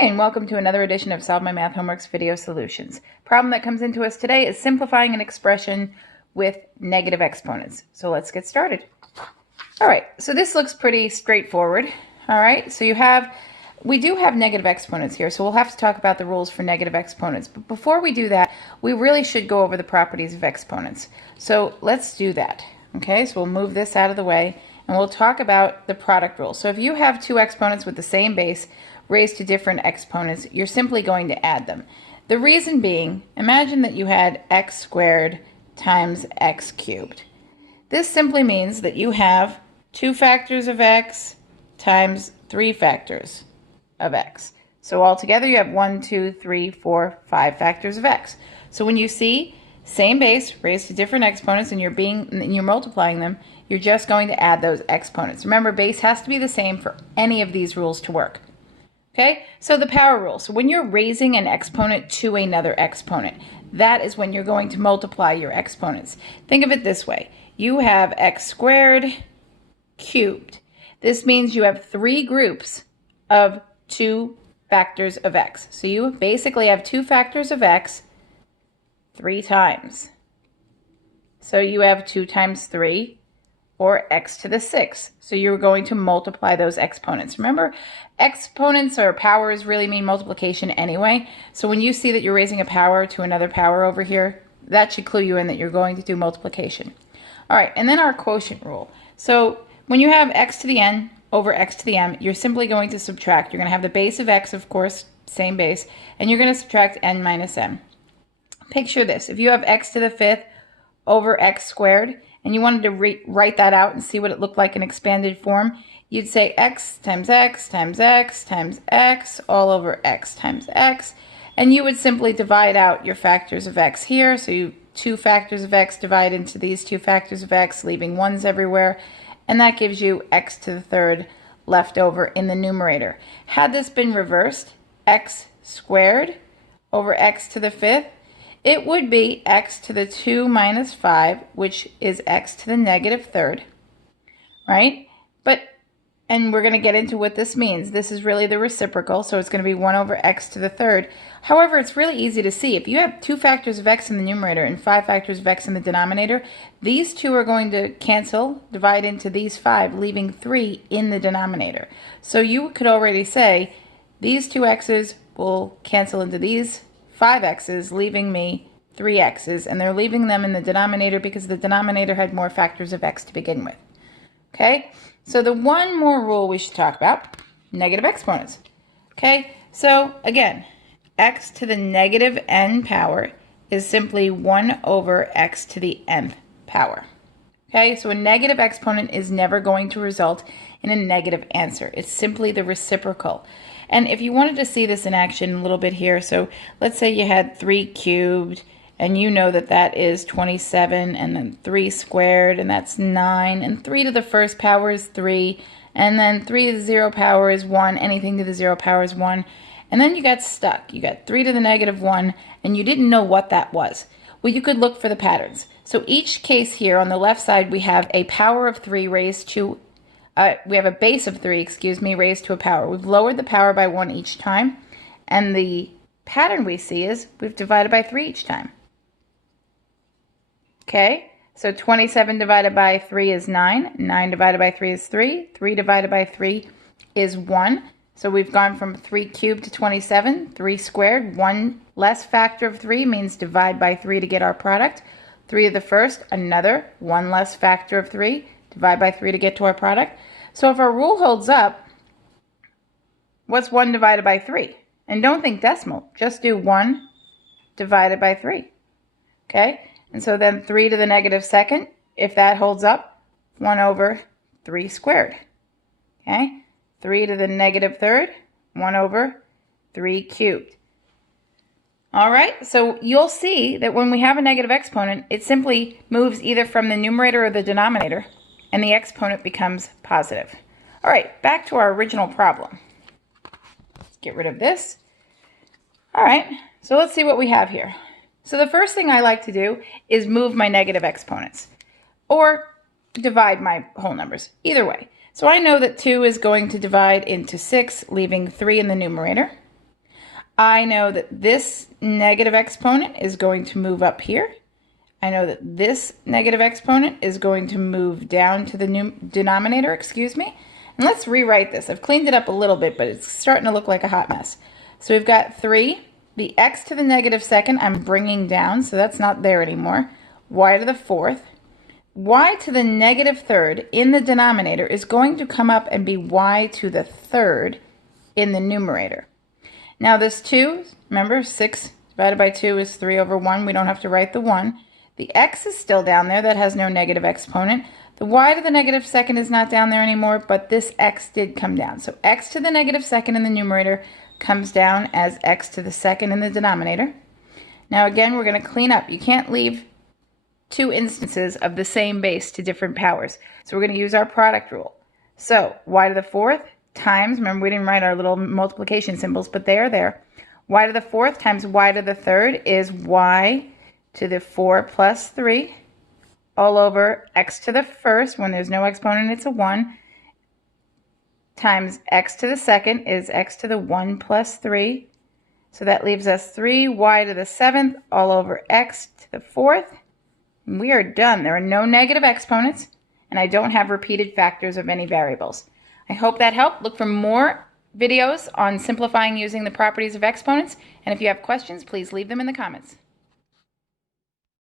Hi, and welcome to another edition of Solve My Math Homework's Video Solutions. Problem that comes into us today is simplifying an expression with negative exponents. So let's get started. All right, so this looks pretty straightforward. All right, so we do have negative exponents here, so we'll have to talk about the rules for negative exponents. But before we do that, we really should go over the properties of exponents. So let's do that. Okay, so we'll move this out of the way, and we'll talk about the product rule. So if you have two exponents with the same base raised to different exponents, you're simply going to add them. The reason being, imagine that you had x squared times x cubed. This simply means that you have 2 factors of x times 3 factors of x. So altogether you have 1, 2, 3, 4, 5 factors of x. So when you see same base raised to different exponents and you're multiplying them, you're just going to add those exponents. Remember, base has to be the same for any of these rules to work. Okay, so the power rule. So when you're raising an exponent to another exponent, that is when you're going to multiply your exponents. Think of it this way. You have x squared cubed. This means you have 3 groups of 2 factors of x. So you basically have 2 factors of x 3 times. So you have 2 times 3, or x to the 6th. So you're going to multiply those exponents. Remember, exponents or powers really mean multiplication anyway. So when you see that you're raising a power to another power over here, that should clue you in that you're going to do multiplication. All right, and then our quotient rule. So when you have x to the n over x to the m, you're simply going to subtract. You're going to have the base of x, of course, same base, and you're going to subtract n minus m. Picture this. If you have x to the 5th over x squared, and you wanted to write that out and see what it looked like in expanded form, you'd say x times x times x times x all over x times x, and you would simply divide out your factors of x here. So you 2 factors of x divide into these 2 factors of x, leaving 1's everywhere, and that gives you x to the 3rd left over in the numerator. Had this been reversed, x squared over x to the 5th, it would be x to the 2 minus 5, which is x to the negative 3rd, right? And we're going to get into what this means. This is really the reciprocal, so it's going to be 1 over x to the 3rd. However, it's really easy to see. If you have 2 factors of x in the numerator and 5 factors of x in the denominator, these 2 are going to cancel, divide into these 5, leaving 3 in the denominator. So you could already say these 2 x's will cancel into these 5 x's, leaving me 3 x's, and they're leaving them in the denominator because the denominator had more factors of x to begin with. Okay, so the one more rule we should talk about, negative exponents. Okay, so again, x to the negative n power is simply 1 over x to the nth power. Okay, so a negative exponent is never going to result in a negative answer. It's simply the reciprocal. And if you wanted to see this in action a little bit here, so let's say you had 3 cubed, and you know that that is 27, and then 3 squared, and that's 9, and 3 to the 1st power is 3, and then 3 to the 0 power is 1, anything to the 0 power is 1, and then you got stuck. You got 3 to the negative 1, and you didn't know what that was. Well, you could look for the patterns. So each case here on the left side, we have a power of 3 raised to we have a base of 3, raised to a power. We've lowered the power by 1 each time, and the pattern we see is we've divided by 3 each time. Okay, so 27 divided by 3 is 9, 9 divided by 3 is 3, 3 divided by 3 is 1. So we've gone from 3 cubed to 27, 3 squared, 1 less factor of 3 means divide by 3 to get our product. 3 to the 1st, another 1 less factor of 3, divide by 3 to get to our product. So if our rule holds up, what's 1 divided by 3? And don't think decimal, just do 1 divided by 3. Okay, and so then 3 to the negative 2nd, if that holds up, 1 over 3 squared. Okay, 3 to the negative 3rd, 1 over 3 cubed. All right, so you'll see that when we have a negative exponent, it simply moves either from the numerator or the denominator, and the exponent becomes positive. All right, back to our original problem. Let's get rid of this. All right, so let's see what we have here. So the first thing I like to do is move my negative exponents, or divide my whole numbers, either way. So I know that 2 is going to divide into 6, leaving 3 in the numerator. I know that this negative exponent is going to move up here. I know that this negative exponent is going to move down to the denominator, And let's rewrite this. I've cleaned it up a little bit, but it's starting to look like a hot mess. So we've got 3. The x to the negative second I'm bringing down, so that's not there anymore. Y to the fourth. Y to the negative third in the denominator is going to come up and be y to the third in the numerator. Now this 2, remember 6 divided by 2 is 3 over 1. We don't have to write the 1. The x is still down there. That has no negative exponent. The y to the negative second is not down there anymore, but this x did come down. So x to the negative second in the numerator comes down as x to the second in the denominator. Now again, we're going to clean up. You can't leave 2 instances of the same base to different powers. So we're going to use our product rule. So y to the fourth times, remember we didn't write our little multiplication symbols, but they are there. Y to the fourth times y to the third is y to the 4 plus 3 all over x to the first. When there's no exponent, it's a 1. Times x to the second is x to the 1 plus 3. So that leaves us 3y to the 7th all over x to the 4th. And we are done. There are no negative exponents, and I don't have repeated factors of any variables. I hope that helped. Look for more videos on simplifying using the properties of exponents. And if you have questions, please leave them in the comments.